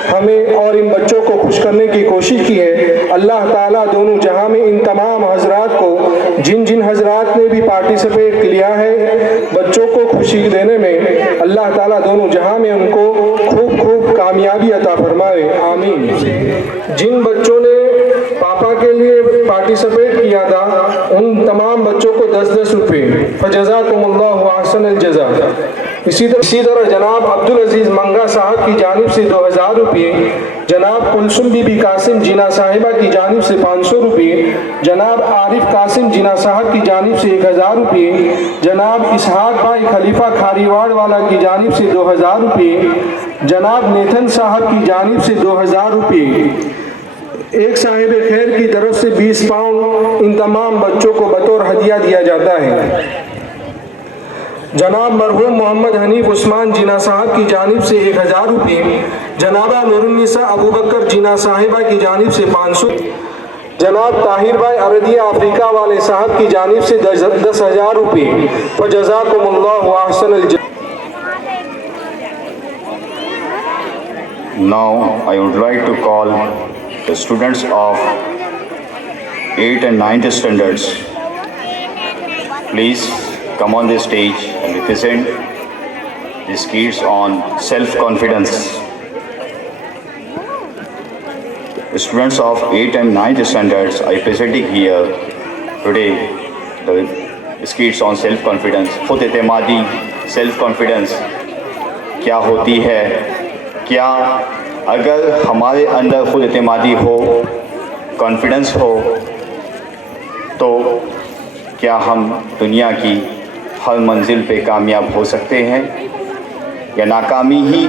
हमें और इन बच्चों को खुश करने की कोशिश की है। अल्लाह ताला दोनों जहां में इन तमाम हजरात को, जिन जिन हजरात ने भी पार्टिसिपेट किया है बच्चों को खुशी देने में, अल्लाह ताला दोनों जहां में उनको खूब खूब कामयाबी अता फरमाए, आमीन। जिन बच्चों ने पापा के लिए पार्टिसिपेट किया था उन तमाम बच्चों को 10-10 रुपये, फजज़ाकुमुल्लाहु अहसनल जज़ा। इसी तरह जनाब अब्दुल अजीज़ मंगा साहब की जानिब से 2000 रुपये, जनाब कुलसुम बीबी कासिम जीना साहिबा की जानिब से 500 रुपये, जनाब आरिफ कासिम जीना साहब की जानिब से 1000 रुपये, जनाब इसहाक भाई खलीफा खारीवाड़ वाला की जानिब से 2000 रुपये, जनाब नेथन साहब की जानिब से 2000 रुपये, एक साहिब खैर की तरफ से 20 पाउंड इन तमाम बच्चों को बतौर हदिया दिया जाता है। जनाब मरहूम मोहम्मद हनीफ उस्मान जीना साहब की जानिब से 1000 रुपये, जनाबा नूरुन्निसा अबू बकर जीना साहिबा की जानिब से 500, जनाब ताहिर भाई अरदिया अफ्रीका वाले साहब की जानिब से 10,000 रुपये। फजज़ाकुमुल्लाहु अहसनल जज़ा। Now I would like to call the students of 8th and 9th standards. Please come on the stage and represent these kids on self-confidence. The students of 8th and 9th standards are presenting here today the kids on self-confidence. खुद एतमादी self-confidence क्या होती है? क्या अगर हमारे अंदर खुद एतमादी हो, कॉन्फिडेंस हो, तो क्या हम दुनिया की हर मंजिल पे कामयाब हो सकते हैं, या नाकामी ही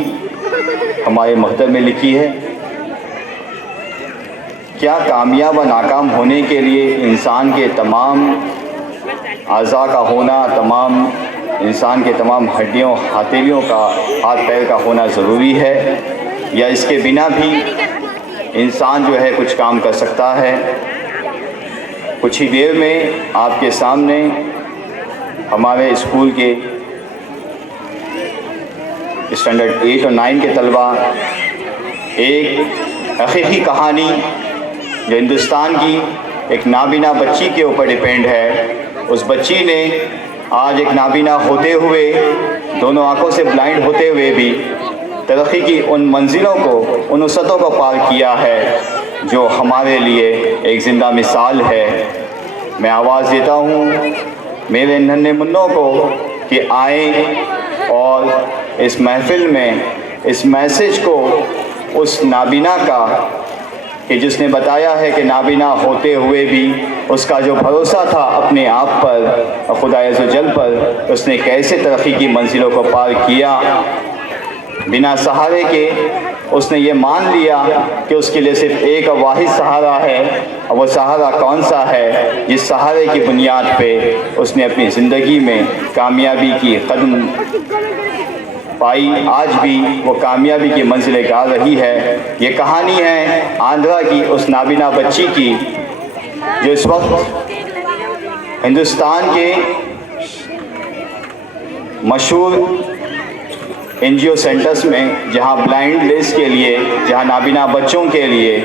हमारे मकदर में लिखी है? क्या कामयाब व नाकाम होने के लिए इंसान के तमाम अज़ा का होना, तमाम इंसान के तमाम हड्डियों हथेलियों का, हाथ पैर का होना ज़रूरी है, या इसके बिना भी इंसान जो है कुछ काम कर सकता है? कुछ ही देर में आपके सामने हमारे स्कूल के स्टैंडर्ड 8 और 9 के तलबा एक हकीकी कहानी जो हिंदुस्तान की एक नाबीना बच्ची के ऊपर डिपेंड है, उस बच्ची ने आज एक नाबीना होते हुए, दोनों आंखों से ब्लाइंड होते हुए भी तरक्की की उन मंजिलों को, उन वसअतों को पार किया है जो हमारे लिए एक ज़िंदा मिसाल है। मैं आवाज़ देता हूँ मेरे नन्हे मुन्नों को कि आएँ और इस महफ़िल में इस मैसेज को उस नाबीना का, कि जिसने बताया है कि नाबीना होते हुए भी उसका जो भरोसा था अपने आप पर और खुदा अज़्ज़ व जल पर, उसने कैसे तरक्की की मंजिलों को पार किया बिना सहारे के। उसने ये मान लिया कि उसके लिए सिर्फ एक वाहिद सहारा है, और वो सहारा कौन सा है? जिस सहारे की बुनियाद पे उसने अपनी ज़िंदगी में कामयाबी की कदम पाई, आज भी वो कामयाबी की मंजिलें गा रही है। ये कहानी है आंध्रा की उस नाबीना बच्ची की जो इस वक्त हिंदुस्तान के मशहूर NGO सेंटर्स में, जहां ब्लाइंडनेस के लिए, जहां नाबीना बच्चों के लिए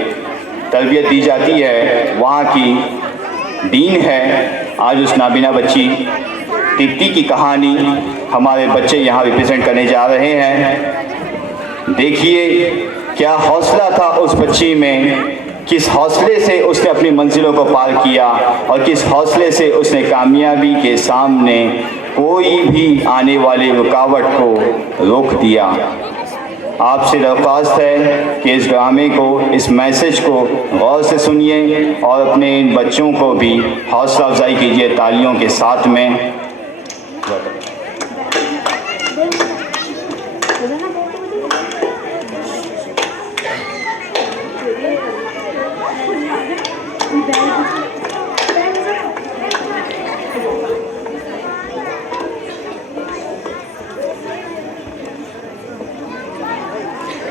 तरबियत दी जाती है, वहां की डीन है। आज उस नाबीना बच्ची तिप्ती की कहानी हमारे बच्चे यहाँ रिप्रेजेंट करने जा रहे हैं। देखिए क्या हौसला था उस बच्ची में, किस हौसले से उसने अपनी मंजिलों को पार किया, और किस हौसले से उसने कामयाबी के सामने कोई भी आने वाली रुकावट को रोक दिया। आपसे दरख्वास्त है कि इस ड्रामे को, इस मैसेज को गौर से सुनिए और अपने इन बच्चों को भी हौसला अफजाई कीजिए तालियों के साथ में।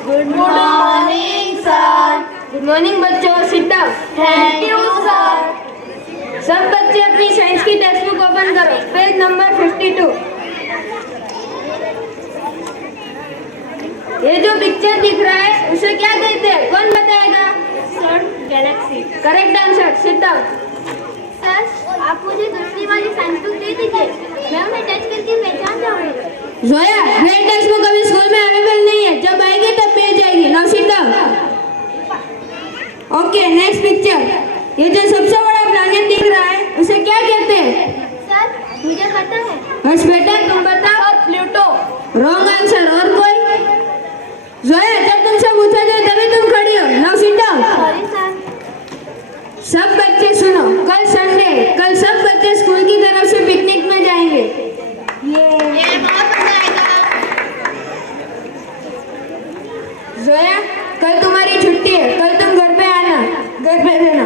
Good morning, sir. Good morning, बच्चों. Sit down. Thank you, sir. सब बच्चे अपनी साइंस की टेक्स्ट बुक ओपन करो, पेज नंबर 52। ये जो पिक्चर दिख रहा है उसे क्या कहते हैं, कौन बताएगा? Sir, Galaxy. Correct answer, sit down. Sir, आप मुझे दूसरी वाली साइंस बुक दे दीजिए, मैं उन्हें टच करके पहचान जाऊंगी। जोया, ये टेक्स्ट बुक अभी स्कूल में अवेलेबल नहीं है, जब आएगी तब मिल जाएगी। Now sit down. Okay, next picture. ये जो सबसे बड़ा प्लैनेट दिख रहा है उसे क्या कहते हैं? सर, मुझे पता है। हर्ष बेटा, तुम बताओ। प्लूटो। Wrong answer. और कोई? जोया, जब तुमसे पूछा जाए तभी तुम खड़ी हो। Now sit down. Sorry sir. सब बच्चे सुनो, कल संडे, कल सब बच्चे स्कूल की तरफ से पिकनिक में जाएंगे। ये बहुत मजा आएगा। जोया, कल तुम्हारी छुट्टी है, कल तुम घर पे आना, घर पे रहना।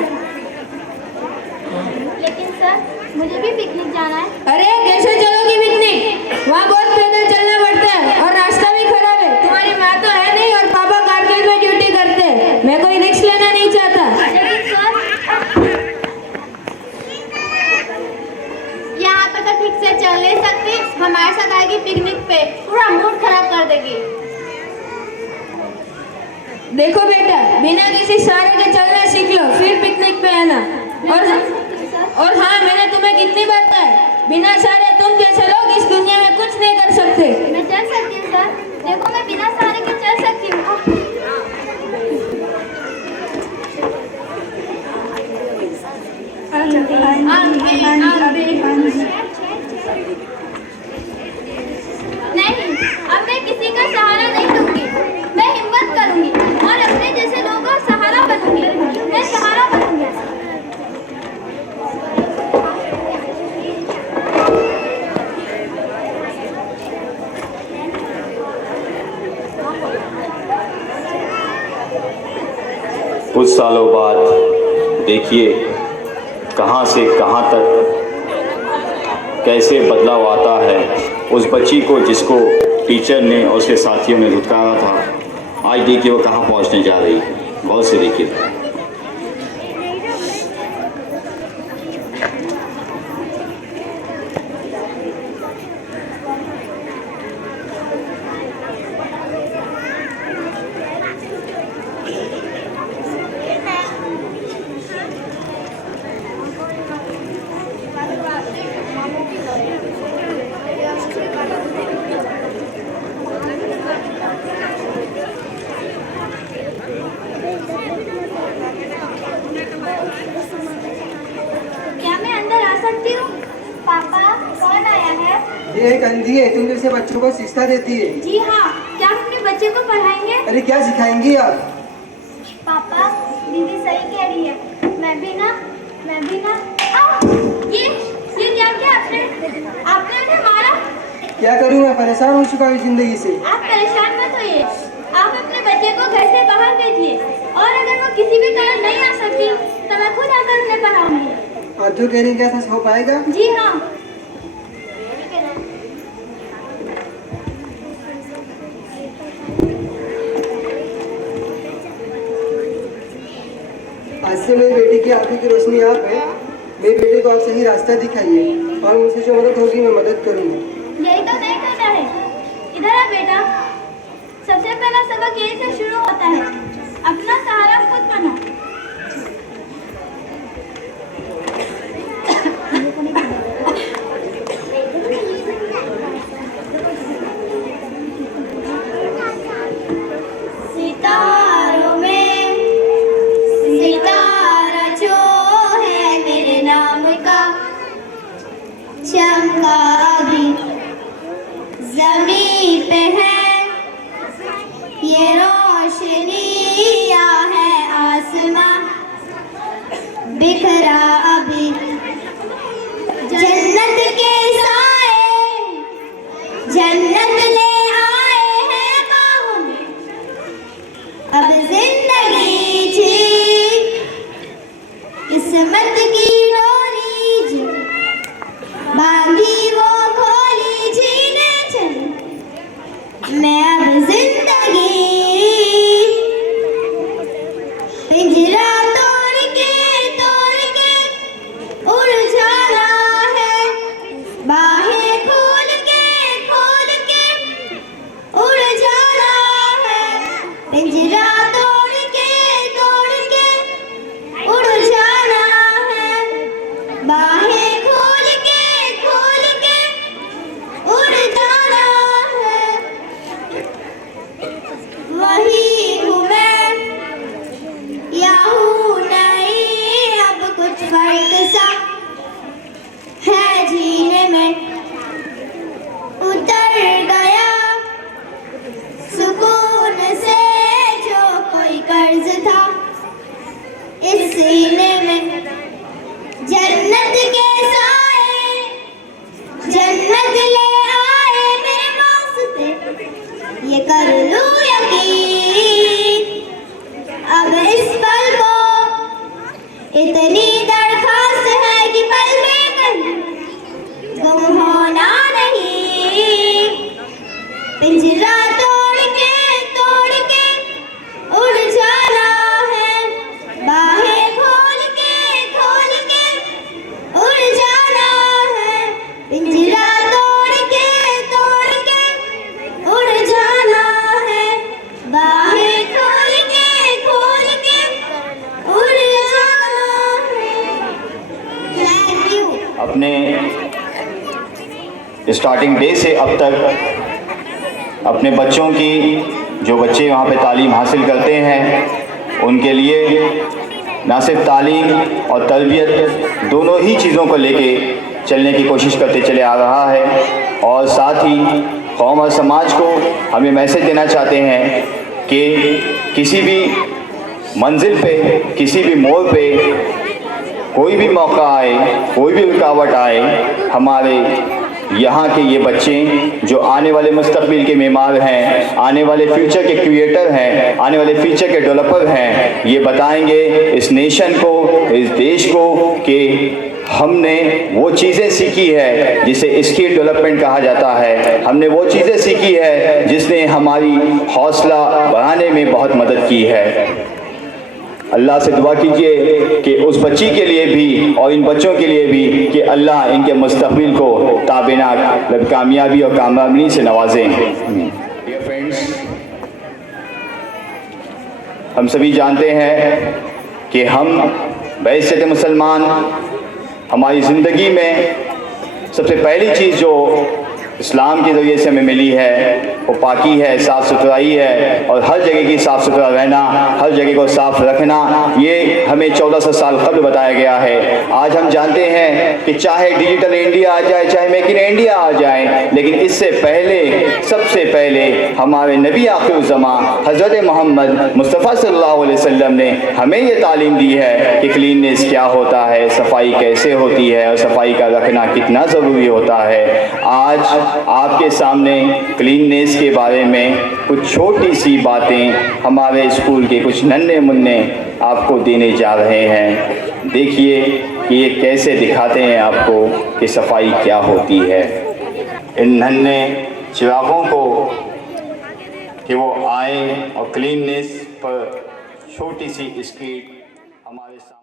लेकिन सर, मुझे भी पिकनिक जाना है। अरे कैसे चलोगी पिकनिक? वहाँ बहुत पैदल चलना पड़ता है और रास्ता भी खराब है। तुम्हारी माँ तो है नहीं और पापा कारगिल में ड्यूटी करते हैं। मैं कोई रिस्क लेना नहीं चाहता। लेकिन सर, यहाँ पर तो ठीक से चल नहीं सकती, हमारे साथ आएगी पिकनिक पे, पूरा मूड खराब कर देगी। देखो बेटा, बिना किसी सहारे के चलना सीख लो, फिर पिकनिक पे आना। और हाँ, मैंने तुम्हें कितनी बार कहा है, बिना सहारे तुम जैसे लोग इस दुनिया में कुछ नहीं कर सकते। मैं चल सकती हूँ सर, देखो मैं बिना सहारे के चल सकती हूँ। नहीं, अब मैं किसी का सहारा नहीं लूंगी, मैं हिम्मत करूंगी और अपने जैसे लोगों का सहारा बनूंगी। मैं सहारा बनूंगी। कुछ सालों बाद देखिए कहाँ से कहाँ तक कैसे बदलाव आता है। उस बच्ची को जिसको टीचर ने और उसके साथियों ने धुतकारा था, आज देखिए वो कहाँ पहुँचने जा रही है। बहुत से देखिए। क्या मैं अंदर आ सकती हूँ? पापा, कौन आया है? ये एक अंधी है, तुम जैसे बच्चों को शिक्षा देती है। जी हाँ, क्या आप अपने बच्चे को पढ़ाएंगे? अरे क्या सिखाएंगी आप? पापा, दीदी सही कह रही है। मैं भी ना ये क्या किया आपने? आपने मुझे मारा। क्या करूँ, मैं परेशान हो चुका हूँ जिंदगी से। आप परेशान मत होइए, आप अपने बच्चे को घर से बाहर भेजिए और अगर वो किसी भी कारण नहीं आ सकती तो मैं खुद आकर उन्हें पढ़ाऊंगी। आप जो कह रही हैं क्या सच हो पाएगा? जी हाँ। आज से मेरी बेटी की आंखों की रोशनी आप है। मेरी बेटी को आप सही रास्ता दिखाइए और मुझसे जो मदद होगी मैं मदद करूँगी। यही तो नहीं करना है। इधर आ बेटा, सबसे पहला सबक यही से शुरू होता है, अपना सहारा खुद बनो। सितारों में सितारा जो है मेरे नाम का, चमका अभी ज़मीं पे है, ये रोशनी या है आसमां, बिखरा अभी जन्नत के साए, जन्नत ले आए हैं बाहों में, अब जिंदगी थी किस्मत की डोरी जो बांधी वो अपने स्टार्टिंग डे से अब तक अपने बच्चों की, जो बच्चे वहाँ पे तालीम हासिल करते हैं, उनके लिए ना सिर्फ तालीम और तरबियत दोनों ही चीज़ों को लेके चलने की कोशिश करते चले आ रहा है। और साथ ही कौम और समाज को हमें मैसेज देना चाहते हैं कि किसी भी मंजिल पे, किसी भी मोड़ पे कोई भी मौका आए, कोई भी रुकावट आए, हमारे यहाँ के ये बच्चे जो आने वाले मुस्तकबिल के मेमार हैं, आने वाले फ्यूचर के क्रिएटर हैं, आने वाले फ्यूचर के डेवलपर हैं, ये बताएंगे इस नेशन को, इस देश को कि हमने वो चीज़ें सीखी है जिसे स्किल डेवलपमेंट कहा जाता है। हमने वो चीज़ें सीखी है जिसने हमारी हौसला बढ़ाने में बहुत मदद की है। अल्लाह से दुआ कीजिए कि उस बच्ची के लिए भी और इन बच्चों के लिए भी कि अल्लाह इनके मुस्तकबिल को ताबीना कामयाबी और कामयाबी से नवाजें। डियर फ्रेंड्स, हम सभी जानते हैं कि हम बहैसियत मुसलमान, हमारी ज़िंदगी में सबसे पहली चीज़ जो इस्लाम के ज़रिए से हमें मिली है वो पाकी है, साफ़ सुथराई है। और हर जगह की साफ़ सुथरा रहना, हर जगह को साफ़ रखना, ये हमें 1400 साल कब्ल बताया गया है। आज हम जानते हैं कि चाहे डिजिटल इंडिया आ जाए, चाहे मेक इन इंडिया आ जाए, लेकिन इससे पहले, सबसे पहले हमारे नबी आखिरुज़्ज़मा हज़रत मोहम्मद मुस्तफ़ा सल्लल्लाहु अलैहि वसल्लम ने हमें ये तालीम दी है कि क्लीननेस क्या होता है, सफाई कैसे होती है और सफाई का रखना कितना ज़रूरी होता है। आज आपके सामने क्लीननेस के बारे में कुछ छोटी सी बातें हमारे स्कूल के कुछ नन्हे मुन्ने आपको देने जा रहे हैं। देखिए कि ये कैसे दिखाते हैं आपको कि सफाई क्या होती है। इन नन्हे चिरागों को कि वो आए और क्लीननेस पर छोटी सी स्किट हमारे साथ